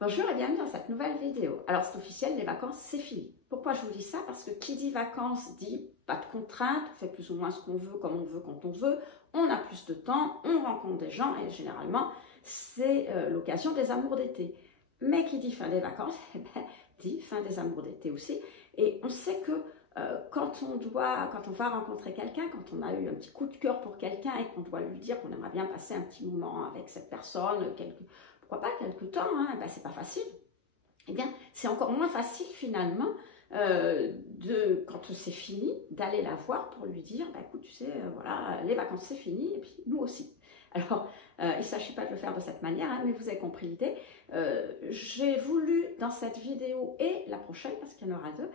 Bonjour et bienvenue dans cette nouvelle vidéo. Alors c'est officiel, les vacances c'est fini. Pourquoi je vous dis ça? Parce que qui dit vacances dit pas de contraintes, on fait plus ou moins ce qu'on veut, comme on veut, quand on veut, on a plus de temps, on rencontre des gens et généralement c'est l'occasion des amours d'été. Mais qui dit fin des vacances, eh ben, dit fin des amours d'été aussi. Et on sait que quand on va rencontrer quelqu'un, quand on a eu un petit coup de cœur pour quelqu'un et qu'on doit lui dire qu'on aimerait bien passer un petit moment avec cette personne, pourquoi pas quelques temps, hein, ben c'est pas facile. Eh bien, c'est encore moins facile finalement quand c'est fini, d'aller la voir pour lui dire, bah, écoute, tu sais, voilà, les vacances c'est fini et puis nous aussi. Alors, il ne s'agit pas de le faire de cette manière, hein, mais vous avez compris l'idée. J'ai voulu, dans cette vidéo et la prochaine, parce qu'il y en aura deux,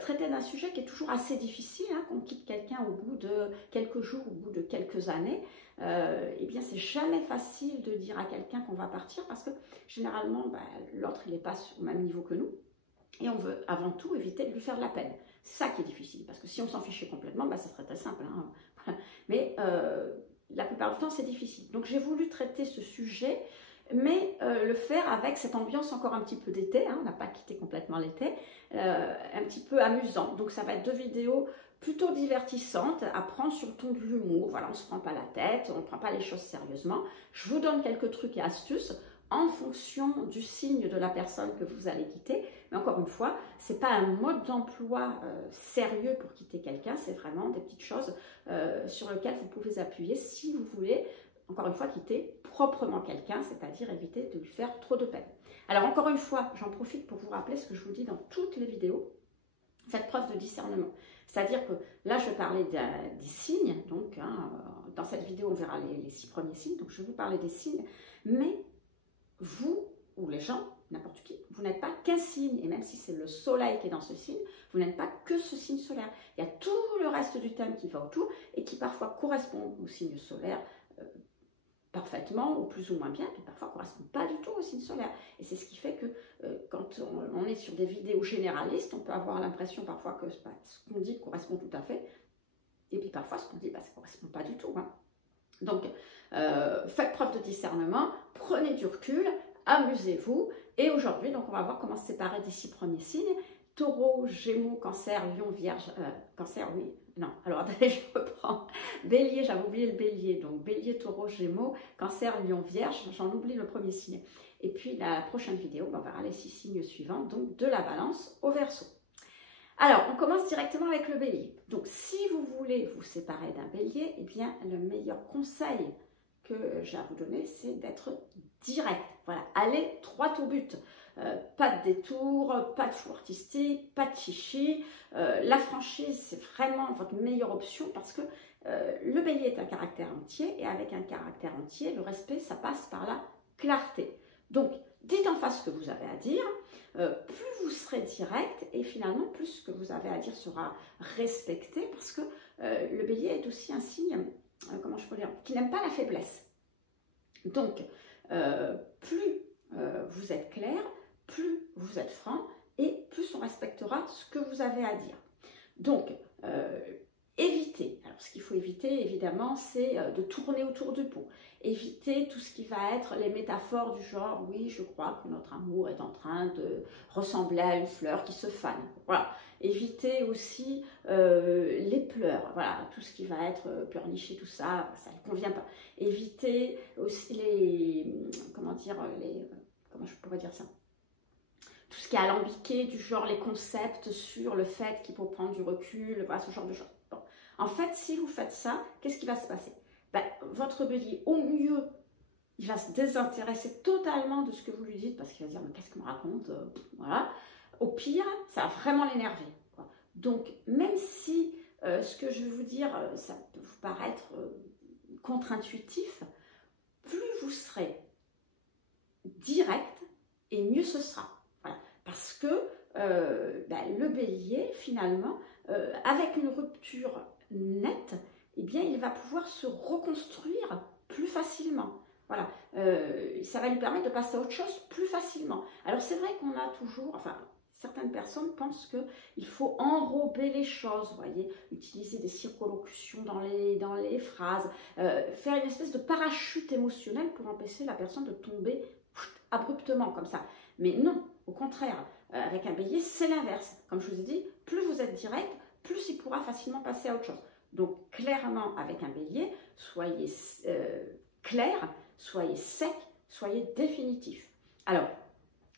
traiter d'un sujet qui est toujours assez difficile, hein, qu'on quitte quelqu'un au bout de quelques jours, au bout de quelques années. Eh bien, c'est jamais facile de dire à quelqu'un qu'on va partir, parce que généralement, bah, l'autre, il n'est pas au même niveau que nous. Et on veut avant tout éviter de lui faire de la peine. C'est ça qui est difficile, parce que si on s'en fichait complètement, bah, ça serait très simple. Hein. Mais la plupart du temps, c'est difficile. Donc j'ai voulu traiter ce sujet, mais le faire avec cette ambiance encore un petit peu d'été, hein, on n'a pas quitté complètement l'été, un petit peu amusant. Donc ça va être deux vidéos plutôt divertissantes, à prendre sur le ton de l'humour. Voilà, on ne se prend pas la tête, on ne prend pas les choses sérieusement. Je vous donne quelques trucs et astuces en fonction du signe de la personne que vous allez quitter. Mais encore une fois, ce n'est pas un mode d'emploi sérieux pour quitter quelqu'un, c'est vraiment des petites choses sur lesquelles vous pouvez appuyer si vous voulez, encore une fois, quitter proprement quelqu'un, c'est-à-dire éviter de lui faire trop de peine. Alors encore une fois, j'en profite pour vous rappeler ce que je vous dis dans toutes les vidéos, cette preuve de discernement. C'est-à-dire que là, je vais parler des signes, donc hein, dans cette vidéo, on verra les 6 premiers signes, donc je vais vous parler des signes, mais vous, ou les gens, n'importe qui, vous n'êtes pas qu'un signe, et même si c'est le soleil qui est dans ce signe, vous n'êtes pas que ce signe solaire. Il y a tout le reste du thème qui va autour, et qui parfois correspond au signe solaire parfaitement, ou plus ou moins bien, puis parfois ne correspond pas du tout au signe solaire. Et c'est ce qui fait que quand on est sur des vidéos généralistes, on peut avoir l'impression parfois que ce qu'on dit correspond tout à fait, et puis parfois ce qu'on dit, ça ne correspond pas du tout. Hein. Donc, faites preuve de discernement, prenez du recul, amusez-vous. Et aujourd'hui, donc, on va voir comment se séparer des 6 premiers signes. Taureau, Gémeaux, Cancer, Lion, Vierge. Cancer, oui. Non, alors attendez, je reprends. Bélier, j'avais oublié le Bélier. Donc, Bélier, Taureau, Gémeaux, Cancer, Lion, Vierge. J'en oublie le premier signe. Et puis, la prochaine vidéo, on verra les 6 signes suivants. Donc, de la Balance au Verseau. Alors, on commence directement avec le Bélier. Donc, si vous voulez vous séparer d'un Bélier, eh bien, le meilleur conseil que j'ai à vous donner, c'est d'être direct. Voilà, allez droit au but. Pas de détour, pas de fou artistique, pas de chichi. La franchise, c'est vraiment votre meilleure option parce que le Bélier est un caractère entier et avec un caractère entier, le respect, ça passe par la clarté. Donc, dites en face ce que vous avez à dire. Plus vous serez direct et finalement plus ce que vous avez à dire sera respecté parce que le Bélier est aussi un signe, comment je peux dire, qui n'aime pas la faiblesse. Donc, plus vous êtes clair, plus vous êtes franc et plus on respectera ce que vous avez à dire. Donc, évitez. Alors, ce qu'il faut éviter, évidemment, c'est de tourner autour du pot. Évitez tout ce qui va être les métaphores du genre, oui, je crois que notre amour est en train de ressembler à une fleur qui se fane. Voilà. Évitez aussi les pleurs. Voilà, tout ce qui va être pleurnicher, tout ça, ça ne convient pas. Évitez aussi comment je pourrais dire ça? Tout ce qui est alambiqué, du genre les concepts sur le fait qu'il faut prendre du recul, voilà, ce genre de choses. Bon. En fait, si vous faites ça, qu'est-ce qui va se passer? Ben, votre Bélier, au mieux, il va se désintéresser totalement de ce que vous lui dites parce qu'il va se dire, mais qu'est-ce qu'on me raconte? Voilà. Au pire, ça va vraiment l'énerver. Donc, même si ce que je vais vous dire, ça peut vous paraître contre-intuitif, plus vous serez direct et mieux ce sera. Voilà. Parce que le Bélier, finalement, avec une rupture nette, eh bien, il va pouvoir se reconstruire plus facilement. Voilà, ça va lui permettre de passer à autre chose plus facilement. Alors, c'est vrai qu'on a toujours, enfin, certaines personnes pensent qu'il faut enrober les choses, vous voyez, utiliser des circonlocutions dans les phrases, faire une espèce de parachute émotionnel pour empêcher la personne de tomber abruptement comme ça. Mais non, au contraire, avec un bélier, c'est l'inverse. Comme je vous ai dit, plus vous êtes direct, plus il pourra facilement passer à autre chose. Donc clairement, avec un bélier, soyez clair, soyez sec, soyez définitif. Alors,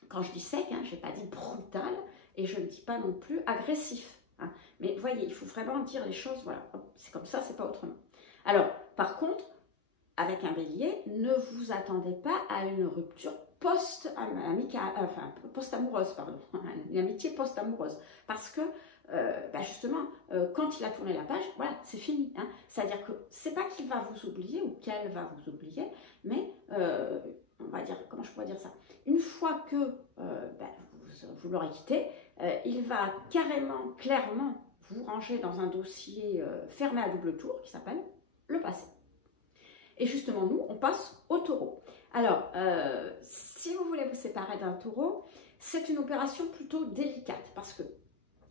quand je dis sec, je n'ai pas dit brutal et je ne dis pas non plus agressif. Mais voyez, il faut vraiment dire les choses, voilà, c'est comme ça, c'est pas autrement. Alors, par contre, avec un bélier, ne vous attendez pas à une rupture post-amoureuse, pardon, une amitié post-amoureuse. Parce que, justement, quand il a tourné la page, voilà, c'est fini. C'est-à-dire que c'est pas qu'il va vous oublier ou qu'elle va vous oublier, mais, on va dire, comment je pourrais dire ça? Une fois que vous l'aurez quitté, il va carrément, clairement, vous ranger dans un dossier fermé à double tour qui s'appelle le passé. Et justement, nous, on passe au taureau. Alors, si vous voulez vous séparer d'un taureau, c'est une opération plutôt délicate parce que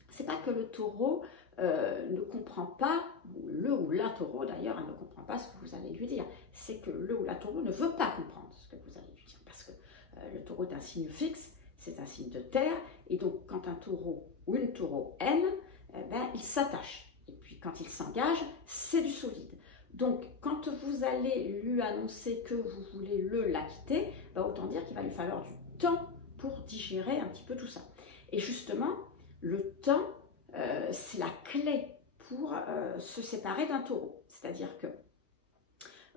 c'est pas que le taureau ne comprend pas, le ou la taureau d'ailleurs, elle ne comprend pas ce que vous allez lui dire. C'est que le ou la taureau ne veut pas comprendre ce que vous allez lui dire parce que le taureau est un signe fixe, c'est un signe de terre, et donc quand un taureau ou une taureau aime, il s'attache. Et puis quand il s'engage, c'est du solide. Donc, quand vous allez lui annoncer que vous voulez la quitter, autant dire qu'il va lui falloir du temps pour digérer un petit peu tout ça. Et justement, le temps, c'est la clé pour se séparer d'un taureau. C'est-à-dire que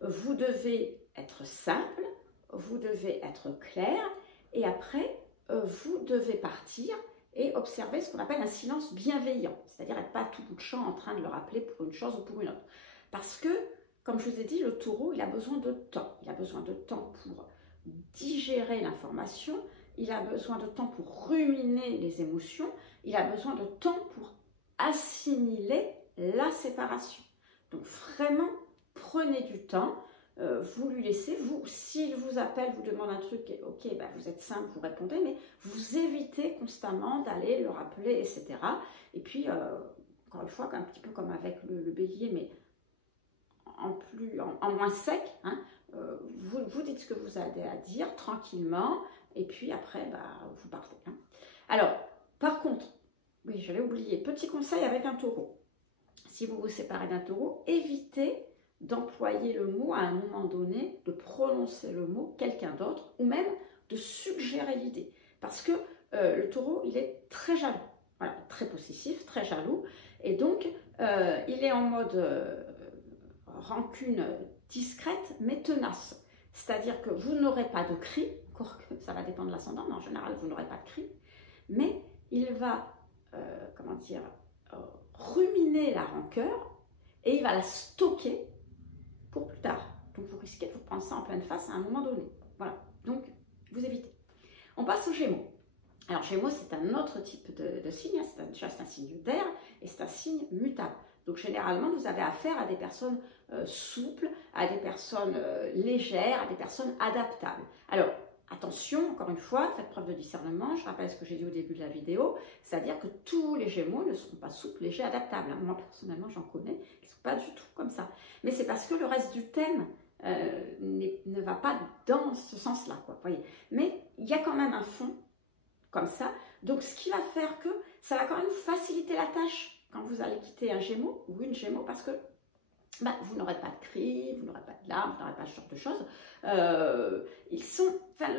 vous devez être simple, vous devez être clair, et après, vous devez partir et observer ce qu'on appelle un silence bienveillant. C'est-à-dire être pas tout bout de champ en train de le rappeler pour une chose ou pour une autre. Parce que, comme je vous ai dit, le taureau, il a besoin de temps. Il a besoin de temps pour digérer l'information, il a besoin de temps pour ruminer les émotions, il a besoin de temps pour assimiler la séparation. Donc vraiment, prenez du temps, vous lui laissez, s'il vous appelle, vous demande un truc, ok, vous êtes simple, vous répondez, mais vous évitez constamment d'aller le rappeler, etc. Et puis, encore une fois, un petit peu comme avec le bélier, mais en moins sec, vous dites ce que vous avez à dire tranquillement, et puis après, vous partez. Alors, par contre, oui, je l'ai oublié, petit conseil avec un taureau. Si vous vous séparez d'un taureau, évitez d'employer le mot à un moment donné, de prononcer le mot quelqu'un d'autre, ou même de suggérer l'idée. Parce que le taureau, il est très jaloux, voilà, très possessif, très jaloux, et donc, il est en mode rancune discrète, mais tenace. C'est-à-dire que vous n'aurez pas de cri, encore que ça va dépendre de l'ascendant, mais en général, vous n'aurez pas de cri, mais il va, ruminer la rancœur et il va la stocker pour plus tard. Donc, vous risquez de vous prendre ça en pleine face à un moment donné. Voilà, donc, vous évitez. On passe aux Gémeaux. Alors, Gémeaux, c'est un autre type de signe, c'est un signe d'air et c'est un signe mutable. Donc, généralement, vous avez affaire à des personnes souples, à des personnes légères, à des personnes adaptables. Alors, attention, encore une fois, faites preuve de discernement. Je rappelle ce que j'ai dit au début de la vidéo, c'est-à-dire que tous les Gémeaux ne seront pas souples, légers, adaptables. Moi, personnellement, j'en connais, ils ne sont pas du tout comme ça. Mais c'est parce que le reste du thème ne va pas dans ce sens-là, quoi, voyez. Mais il y a quand même un fond comme ça. Donc, ce qui va faire que ça va quand même faciliter la tâche quand vous allez quitter un Gémeaux ou une Gémeaux, parce que vous n'aurez pas de cris, vous n'aurez pas de larmes, vous n'aurez pas ce genre de choses. Le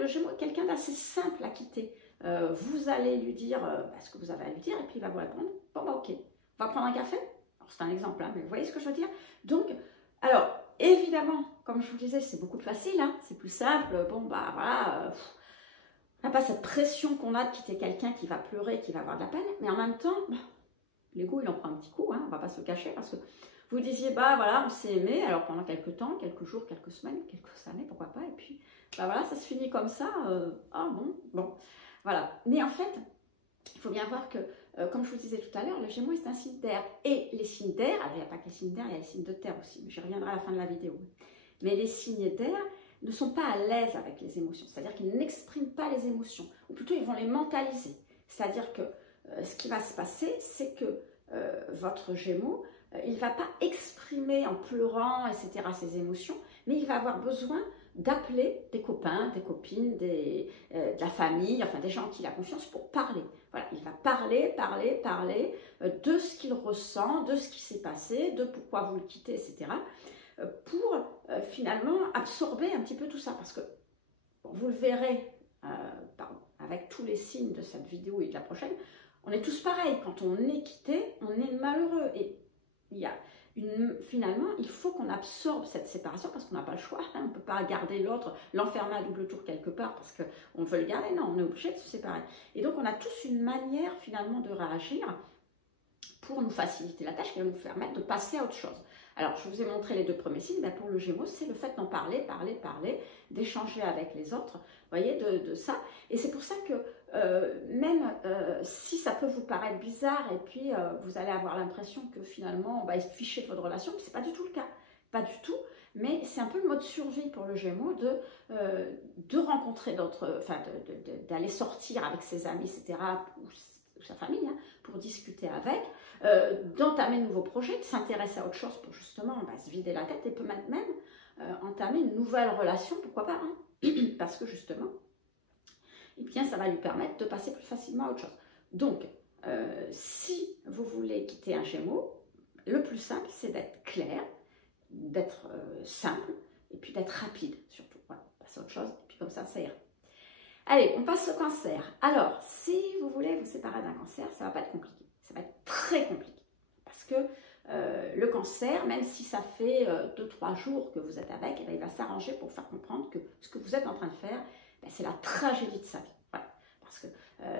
Gémeaux est quelqu'un d'assez simple à quitter. Vous allez lui dire ce que vous avez à lui dire, et puis il va vous répondre, bon ok, on va prendre un café. Alors c'est un exemple, mais vous voyez ce que je veux dire. Donc, alors, évidemment, comme je vous disais, c'est beaucoup plus facile, c'est plus simple, voilà, on n'a pas cette pression qu'on a de quitter quelqu'un qui va pleurer, qui va avoir de la peine, mais en même temps, l'ego il en prend un petit coup, on ne va pas se le cacher, parce que vous disiez, voilà, on s'est aimé, alors pendant quelques temps, quelques jours, quelques semaines, quelques années, pourquoi pas, et puis, voilà, ça se finit comme ça, bon, voilà. Mais en fait, il faut bien voir que, comme je vous disais tout à l'heure, le Gémeaux c'est un signe d'air, et les signes d'air, alors il n'y a pas que les signes d'air, il y a les signes de terre aussi, mais j'y reviendrai à la fin de la vidéo, mais les signes d'air ne sont pas à l'aise avec les émotions, c'est-à-dire qu'ils n'expriment pas les émotions, ou plutôt ils vont les mentaliser, c'est-à-dire que ce qui va se passer, c'est que votre Gémeaux, il ne va pas exprimer en pleurant, etc., ses émotions, mais il va avoir besoin d'appeler des copains, des copines, de la famille, enfin des gens qu'il a confiance pour parler. Voilà, il va parler de ce qu'il ressent, de ce qui s'est passé, de pourquoi vous le quittez, etc. Pour finalement absorber un petit peu tout ça. Parce que bon, vous le verrez avec tous les signes de cette vidéo et de la prochaine, on est tous pareils. Quand on est quitté, on est malheureux. Et il y a finalement, il faut qu'on absorbe cette séparation parce qu'on n'a pas le choix. Hein, on ne peut pas garder l'autre, l'enfermer à double tour quelque part parce qu'on veut le garder. Non, on est obligé de se séparer. Et donc, on a tous une manière finalement de réagir pour nous faciliter la tâche qui va nous permettre de passer à autre chose. Alors, je vous ai montré les 2 premiers signes. Ben, pour le Gémeaux, c'est le fait d'en parler, d'échanger avec les autres, vous voyez, de ça. Et c'est pour ça que même si ça peut vous paraître bizarre et puis vous allez avoir l'impression que finalement on va se ficher de votre relation, ce n'est pas du tout le cas. Pas du tout. Mais c'est un peu le mode survie pour le Gémeaux de rencontrer d'autres, enfin d'aller sortir avec ses amis, etc., ou sa famille, hein, pour discuter avec, d'entamer de nouveaux projets, de s'intéresser à autre chose pour justement se vider la tête et peut même entamer une nouvelle relation, pourquoi pas, hein, parce que justement, eh bien, ça va lui permettre de passer plus facilement à autre chose. Donc, si vous voulez quitter un Gémeaux, le plus simple, c'est d'être clair, d'être simple, et puis d'être rapide, surtout. Voilà, passer à autre chose, et puis comme ça ira. Allez, on passe au Cancer. Alors, si vous voulez vous séparer d'un Cancer, ça ne va pas être compliqué. Ça va être très compliqué. Parce que le Cancer, même si ça fait 2-3 jours que vous êtes avec, eh bien, il va s'arranger pour faire comprendre que ce que vous êtes en train de faire, c'est la tragédie de sa vie. Voilà. Parce que,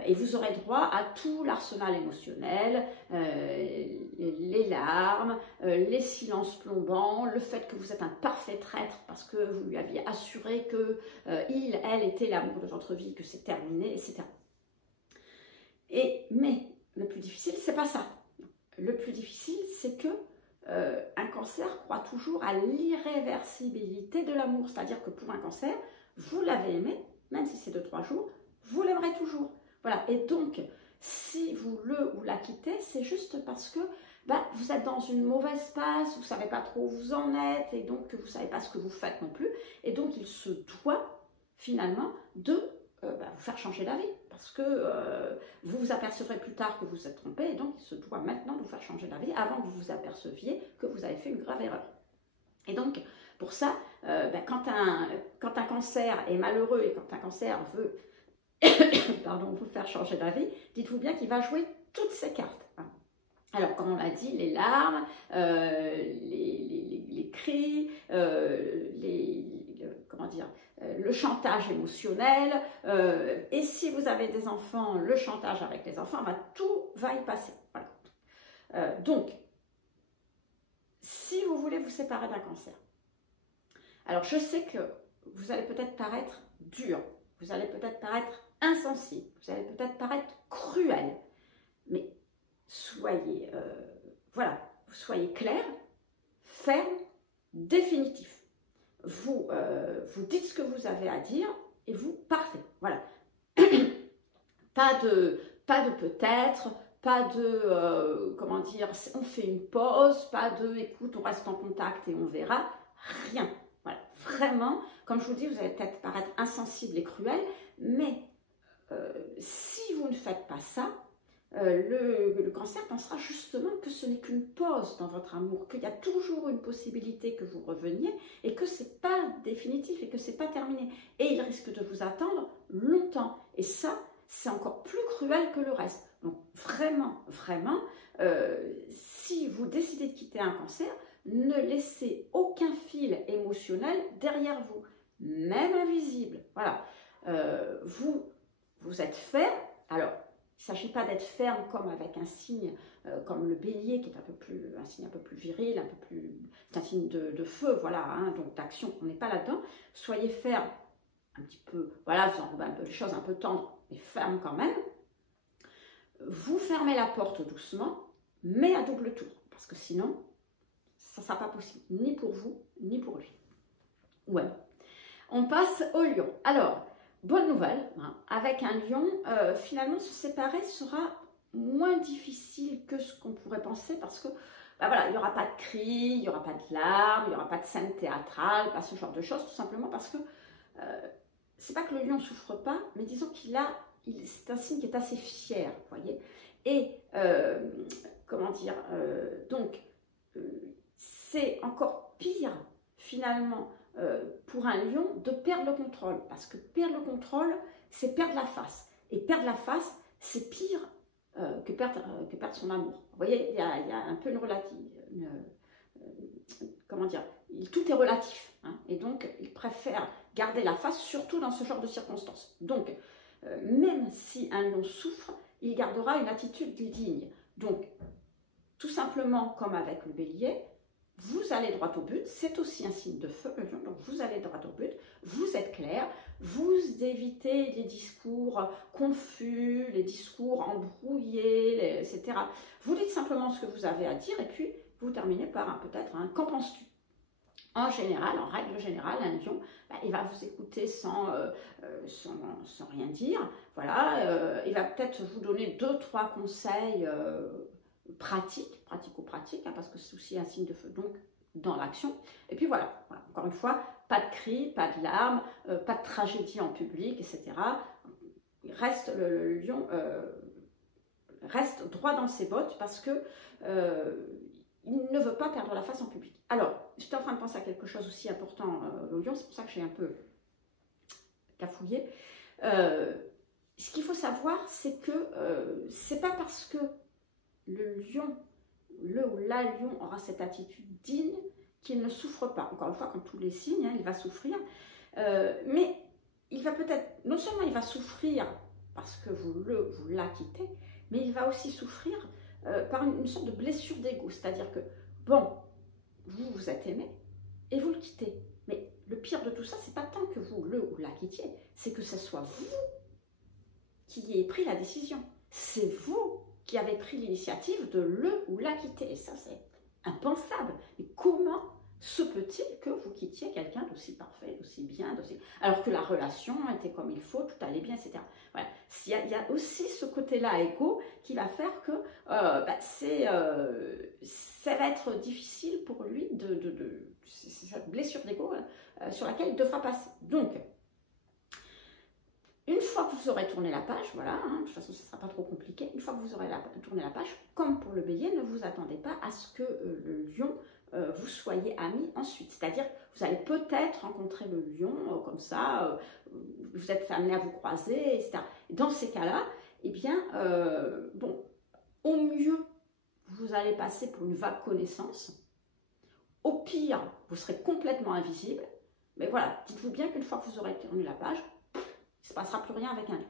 et vous aurez droit à tout l'arsenal émotionnel, les larmes, les silences plombants, le fait que vous êtes un parfait traître parce que vous lui aviez assuré que elle était l'amour de votre vie, que c'est terminé, etc. Mais le plus difficile, c'est pas ça. Le plus difficile, c'est que un Cancer croit toujours à l'irréversibilité de l'amour. C'est-à-dire que pour un Cancer, vous l'avez aimé, même si c'est 2-3 jours, vous l'aimerez toujours. Voilà. Et donc, si vous le ou la quittez, c'est juste parce que vous êtes dans une mauvaise passe, vous ne savez pas trop où vous en êtes, et donc vous ne savez pas ce que vous faites non plus. Et donc, il se doit finalement de vous faire changer d'avis. Parce que vous vous apercevrez plus tard que vous vous êtes trompé, et donc il se doit maintenant de vous faire changer d'avis avant que vous vous aperceviez que vous avez fait une grave erreur. Et donc, pour ça, quand un Cancer est malheureux et quand un Cancer veut vous faire changer d'avis, dites-vous bien qu'il va jouer toutes ses cartes. Alors, comme on l'a dit, les larmes, les cris, le chantage émotionnel, et si vous avez des enfants, le chantage avec les enfants, tout va y passer. Voilà. Donc, si vous voulez vous séparer d'un Cancer, alors je sais que vous allez peut-être paraître dur, vous allez peut-être paraître insensible, vous allez peut-être paraître cruel, mais soyez, soyez clair, ferme, définitif. Vous dites ce que vous avez à dire et vous partez. Voilà. Pas de peut-être, pas de, on fait une pause, pas de, écoute, on reste en contact et on verra, rien. Voilà. Vraiment, comme je vous dis, vous allez peut-être paraître insensible et cruel, mais si vous ne faites pas ça, le Cancer pensera justement que ce n'est qu'une pause dans votre amour, qu'il y a toujours une possibilité que vous reveniez et que ce n'est pas définitif et que ce n'est pas terminé. Et il risque de vous attendre longtemps. Et ça, c'est encore plus cruel que le reste. Donc vraiment, si vous décidez de quitter un Cancer, ne laissez aucun fil émotionnel derrière vous, même invisible. Voilà. Vous êtes ferme. Alors, il ne s'agit pas d'être ferme comme avec un signe comme le Bélier, qui est un signe un peu plus viril, c'est un signe de feu, voilà, hein, donc d'action, on n'est pas là-dedans. Soyez ferme, un petit peu, voilà, vous enrobez un peu les choses, un peu tendres, mais ferme quand même. Vous fermez la porte doucement, mais à double tour, parce que sinon, ça ne sera pas possible, ni pour vous, ni pour lui. Ouais. On passe au Lion. Alors, bonne nouvelle, hein, avec un Lion, finalement se séparer sera moins difficile que ce qu'on pourrait penser parce que ben voilà, il n'y aura pas de cris, il n'y aura pas de larmes, il n'y aura pas de scène théâtrale, pas ce genre de choses, tout simplement parce que c'est pas que le lion souffre pas, mais disons c'est un signe qui est assez fier, vous voyez. Et comment dire, donc c'est encore pire finalement pour un lion de perdre le contrôle, parce que perdre le contrôle, c'est perdre la face, et perdre la face, c'est pire que perdre son amour. Vous voyez, il y a un peu une relative, comment dire, tout est relatif, hein, et donc il préfère garder la face, surtout dans ce genre de circonstances. Donc, même si un lion souffre, il gardera une attitude digne. Donc, tout simplement comme avec le bélier, vous allez droit au but, c'est aussi un signe de feu, le lion, donc vous allez droit au but, vous êtes clair, vous évitez les discours confus, les discours embrouillés, etc. Vous dites simplement ce que vous avez à dire et puis vous terminez par peut-être un qu'en penses-tu? En général, en règle générale, un lion, il va vous écouter sans rien dire. Voilà, il va peut-être vous donner 2-3 conseils pratico-pratiques, hein, parce que c'est aussi un signe de feu, donc dans l'action. Et puis voilà, encore une fois, pas de cris, pas de larmes, pas de tragédie en public, etc. Le lion reste droit dans ses bottes parce que il ne veut pas perdre la face en public. Alors, j'étais en train de penser à quelque chose aussi important au lion, c'est pour ça que j'ai un peu cafouillé. Ce qu'il faut savoir, c'est que c'est pas parce que le lion, le ou la lion aura cette attitude digne qu'il ne souffre pas. Encore une fois, comme tous les signes, hein, il va souffrir, mais il va peut-être, non seulement il va souffrir parce que vous la quittez, mais il va aussi souffrir par une sorte de blessure d'ego, c'est-à-dire que, bon, vous êtes aimé et vous le quittez, mais le pire de tout ça, c'est pas tant que vous le ou la quittiez, c'est que ce soit vous qui ayez pris la décision, c'est vous qui avez pris l'initiative de le ou la quitter, et ça c'est impensable. Mais comment se peut-il que vous quittiez quelqu'un d'aussi parfait, d'aussi bien, alors que la relation était comme il faut, tout allait bien, etc. Voilà. Il y a aussi ce côté-là égo qui va faire que ça va être difficile pour lui cette blessure d'égo sur laquelle il devra passer. Donc, une fois que vous aurez tourné la page, voilà, hein, de toute façon, ce ne sera pas trop compliqué. Une fois que vous aurez tourné la page, comme pour le bélier, ne vous attendez pas à ce que le lion vous soyez amis ensuite. C'est-à-dire, vous allez peut-être rencontrer le lion comme ça, vous êtes amené à vous croiser, etc. Dans ces cas-là, eh bien, bon, au mieux, vous allez passer pour une vague connaissance. Au pire, vous serez complètement invisible. Mais voilà, dites-vous bien qu'une fois que vous aurez tourné la page, il ne se passera plus rien avec un lion.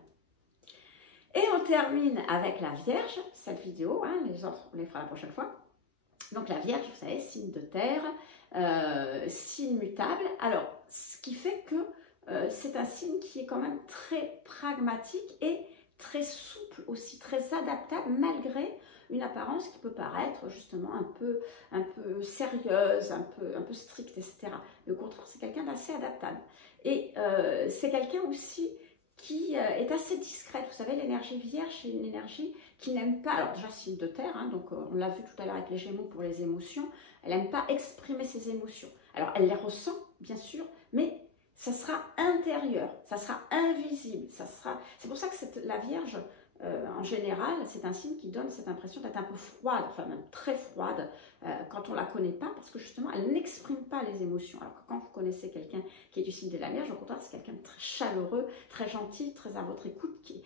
Et on termine avec la Vierge, cette vidéo, hein, les autres, on les fera la prochaine fois. Donc la Vierge, vous savez, signe de terre, signe mutable. Alors, ce qui fait que c'est un signe qui est quand même très pragmatique et très souple aussi, très adaptable, malgré une apparence qui peut paraître justement un peu sérieuse, un peu stricte, etc. Mais au contraire, c'est quelqu'un d'assez adaptable. Et c'est quelqu'un aussi qui est assez discrète. Vous savez, l'énergie Vierge, c'est une énergie qui n'aime pas, alors déjà signe de terre, hein, donc on l'a vu tout à l'heure avec les Gémeaux pour les émotions, elle n'aime pas exprimer ses émotions. Alors elle les ressent, bien sûr, mais ça sera intérieur, ça sera invisible, c'est pour ça que la Vierge, en général, c'est un signe qui donne cette impression d'être un peu froide, enfin même très froide, quand on ne la connaît pas, parce que justement, elle n'exprime pas les émotions. Alors que quand vous connaissez quelqu'un qui est du signe de la Vierge, au contraire, c'est quelqu'un de très chaleureux, très gentil, très à votre écoute, qui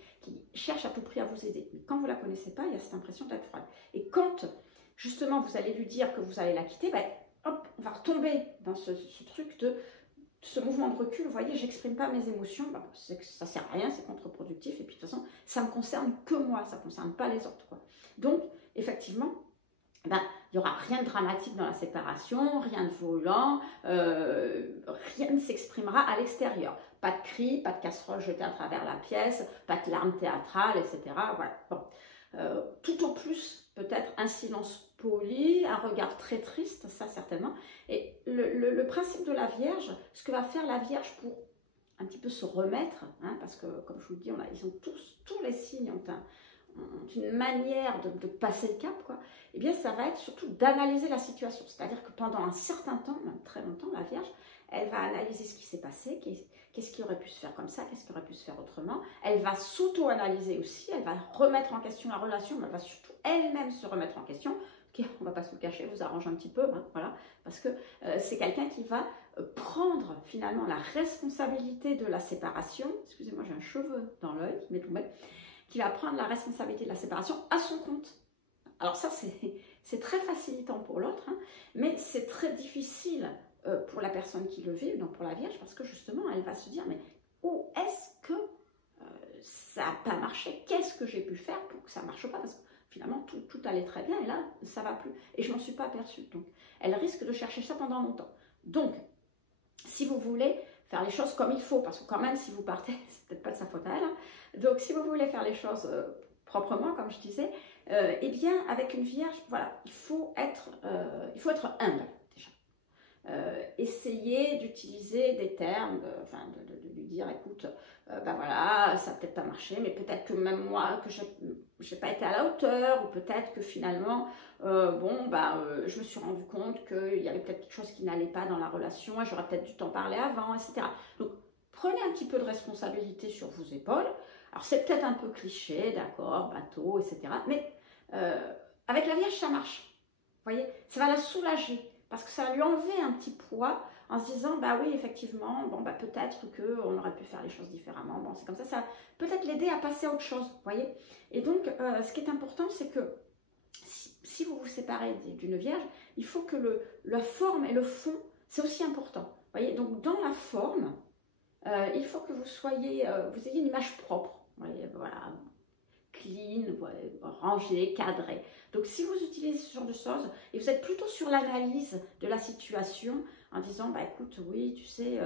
cherche à tout prix à vous aider. Mais quand vous ne la connaissez pas, il y a cette impression d'être froide. Et quand, justement, vous allez lui dire que vous allez la quitter, ben, hop, on va retomber dans ce truc de ce mouvement de recul. Vous voyez, j'exprime pas mes émotions, ben, ça sert à rien, c'est contre-productif, et puis de toute façon, ça me concerne que moi, ça ne concerne pas les autres, quoi. Donc, effectivement, ben, il n'y aura rien de dramatique dans la séparation, rien de violent, rien ne s'exprimera à l'extérieur. Pas de cris, pas de casserole jetée à travers la pièce, pas de larmes théâtrales, etc. Voilà. Bon. Tout au plus, peut-être un silence poli, un regard très triste, ça certainement. Et le principe de la Vierge, ce que va faire la Vierge pour un petit peu se remettre, hein, parce que comme je vous le dis, tous les signes ont une manière de passer le cap, quoi, eh bien, ça va être surtout d'analyser la situation. C'est-à-dire que pendant un certain temps, même très longtemps, la Vierge, elle va analyser ce qui s'est passé, qu'est-ce qui aurait pu se faire comme ça, qu'est-ce qui aurait pu se faire autrement. Elle va s'auto-analyser aussi, elle va remettre en question la relation, mais elle va surtout elle-même se remettre en question, ce qui, on ne va pas se le cacher, vous arrange un petit peu, hein, voilà, parce que c'est quelqu'un qui va prendre finalement la responsabilité de la séparation. Excusez-moi, j'ai un cheveu dans l'œil, mais tout bête. Qui va prendre la responsabilité de la séparation à son compte. Alors ça, c'est très facilitant pour l'autre, hein, mais c'est très difficile pour la personne qui le vit, donc pour la Vierge, parce que justement, elle va se dire, mais où est-ce que ça n'a pas marché? Qu'est-ce que j'ai pu faire pour que ça ne marche pas? Parce que finalement, tout allait très bien, et là, ça ne va plus. Et je ne m'en suis pas aperçue. Donc, elle risque de chercher ça pendant longtemps. Donc, si vous voulez faire les choses comme il faut, parce que quand même, si vous partez, c'est peut-être pas de sa faute à elle, hein. Donc si vous voulez faire les choses proprement, comme je disais, eh bien, avec une Vierge, voilà, il faut être humble, déjà. Essayer d'utiliser des termes, de lui dire, écoute, ben voilà, ça n'a peut-être pas marché, mais peut-être que même moi, que je n'ai pas été à la hauteur, ou peut-être que finalement, je me suis rendu compte qu'il y avait peut-être quelque chose qui n'allait pas dans la relation, et j'aurais peut-être dû t'en parler avant, etc. Donc, prenez un petit peu de responsabilité sur vos épaules. Alors, c'est peut-être un peu cliché, d'accord, bateau, etc. Mais avec la Vierge, ça marche. Vous voyez, ça va la soulager. Parce que ça va lui enlever un petit poids en se disant, bah oui, effectivement, bon, bah peut-être qu'on aurait pu faire les choses différemment. Bon, c'est comme ça va peut-être l'aider à passer à autre chose, vous voyez. Et donc, ce qui est important, c'est que si vous vous séparez d'une Vierge, il faut que la forme et le fond, c'est aussi important. Vous voyez, donc dans la forme, il faut que vous ayez une image propre. Vous voyez, voilà, clean, rangé, cadré. Donc si vous utilisez ce genre de choses et vous êtes plutôt sur l'analyse de la situation en disant, bah écoute, oui, tu sais,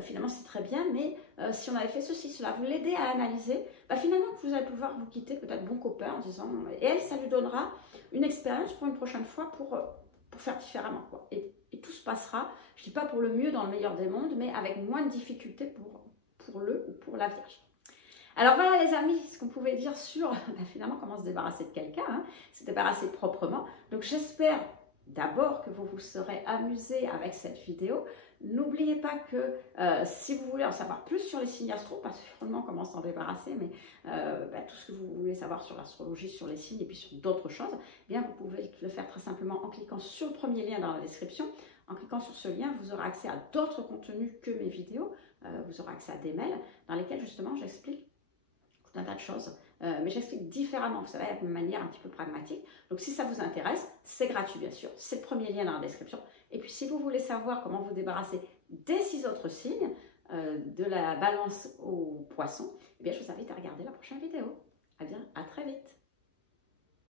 finalement c'est très bien, mais si on avait fait ceci, cela, vous l'aidez à analyser, bah finalement vous allez pouvoir vous quitter peut-être bon copain en disant, et elle, ça lui donnera une expérience pour une prochaine fois pour faire différemment, quoi. Et tout se passera, je ne dis pas pour le mieux dans le meilleur des mondes, mais avec moins de difficultés pour le ou pour la Vierge. Alors voilà les amis, ce qu'on pouvait dire sur finalement comment se débarrasser de quelqu'un, hein, se débarrasser proprement. Donc j'espère d'abord que vous vous serez amusés avec cette vidéo. N'oubliez pas que si vous voulez en savoir plus sur les signes astro, pas seulement comment s'en débarrasser, mais tout ce que vous voulez savoir sur l'astrologie, sur les signes et puis sur d'autres choses, eh bien vous pouvez le faire très simplement en cliquant sur le premier lien dans la description. En cliquant sur ce lien, vous aurez accès à d'autres contenus que mes vidéos. Vous aurez accès à des mails dans lesquels justement j'explique un tas de choses, mais j'explique différemment, vous savez, de manière un petit peu pragmatique. Donc si ça vous intéresse, c'est gratuit bien sûr, c'est le premier lien dans la description. Et puis si vous voulez savoir comment vous débarrasser des 6 autres signes, de la balance au poisson, eh bien je vous invite à regarder la prochaine vidéo. À bientôt.